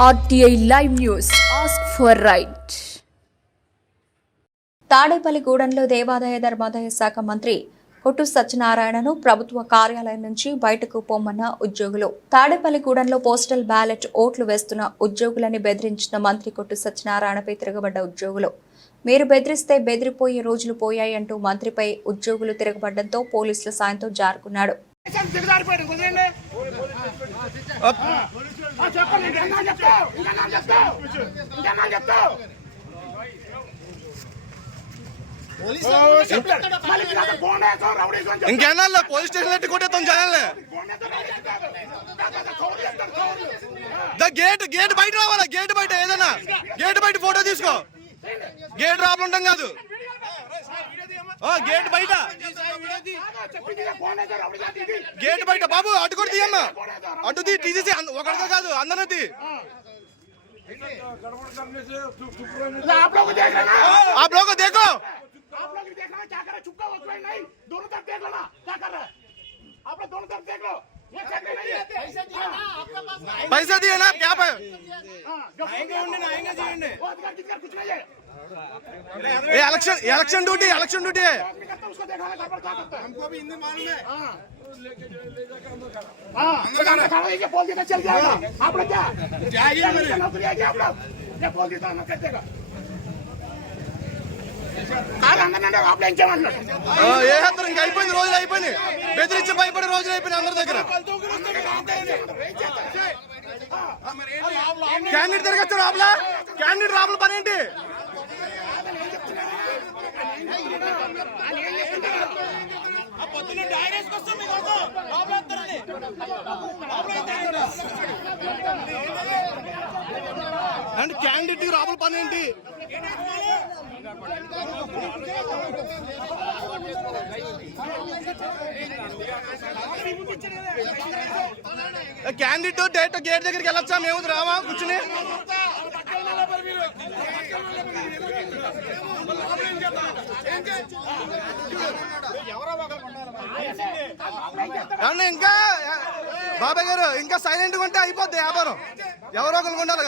RTI Live News. Ask for right. తాడేపల్లిగూడెంలో దేవాదాయ ధర్మాదాయ శాఖ మంత్రి కొట్టు సత్యనారాయణను ప్రభుత్వ కార్యాలయం నుంచి బయటకు పొమ్మన్న ఉద్యోగులు. తాడేపల్లిగూడెంలో పోస్టల్ బ్యాలెట్ ఓట్లు వేస్తున్న ఉద్యోగులని బెదిరించిన మంత్రి కొట్టు సత్యనారాయణపై తిరగబడ్డ ఉద్యోగులు. మీరు బెదిరిస్తే బెదిరిపోయే రోజులు పోయాయంటూ మంత్రిపై ఉద్యోగులు తిరగబడ్డంతో పోలీసుల సాయంతో జారుకున్నాడు. ఇంకేనా పోలీస్ స్టేషన్ కొట్టేస్తాం జనాలే. గేట్ బయట రావాలా, గేట్ బయట ఏదైనా గేట్ బయట ఫోటో తీసుకో. గేట్ రాబడి ఉంటాం కాదు, గేట్ బయట గేట్ బయట బాబు అటు కూడా తీయమ్మా, అటు తీసేసి ఒకరితో కాదు అందరిది. आप लोग देखो, आप लोग भी देखना है क्या कर रहे, चुपका वक्त नहीं, दोनों तरफ देख लेना क्या कर रहे हैं, आप लोग दोनों तरफ देख लो. ये चेक नहीं है, पैसा दिए ना क्या पे आएंगे वो अधिकार किसका कुछ नहीं है. ये इलेक्शन ड्यूटी है, उसको देखना है घर पर क्या करता है, हमको भी हिंदी मालूम है. ये बोल देगा चल जाएगा. आप लोग क्या नौकरी है क्या, आप लोग ये बोल देता ना कर देगा. ఇంకా అయిపోయింది, రోజులు అయిపోయినాయి, బెదిరించి భయపడే రోజులు అయిపోయినాయి అందరి దగ్గర. క్యాండిడేట్ తిరగచ్చు లోపల, క్యాండిడేట్ లోపల పని ఏంటి? అండ్ క్యాండిడేట్ లోపల పని ఏంటి? క్యాండిడేట్ డైరెక్ట్ గేట్ దగ్గరికి వెళ్ళొచ్చా, మేము రావా కూర్చుని? ఇంకా బాబాయ్ గారు ఇంకా సైలెంట్ గా ఉంటే అయిపోద్ది వ్యాపారం. ఎవరో ఒకరు ఉండాలి.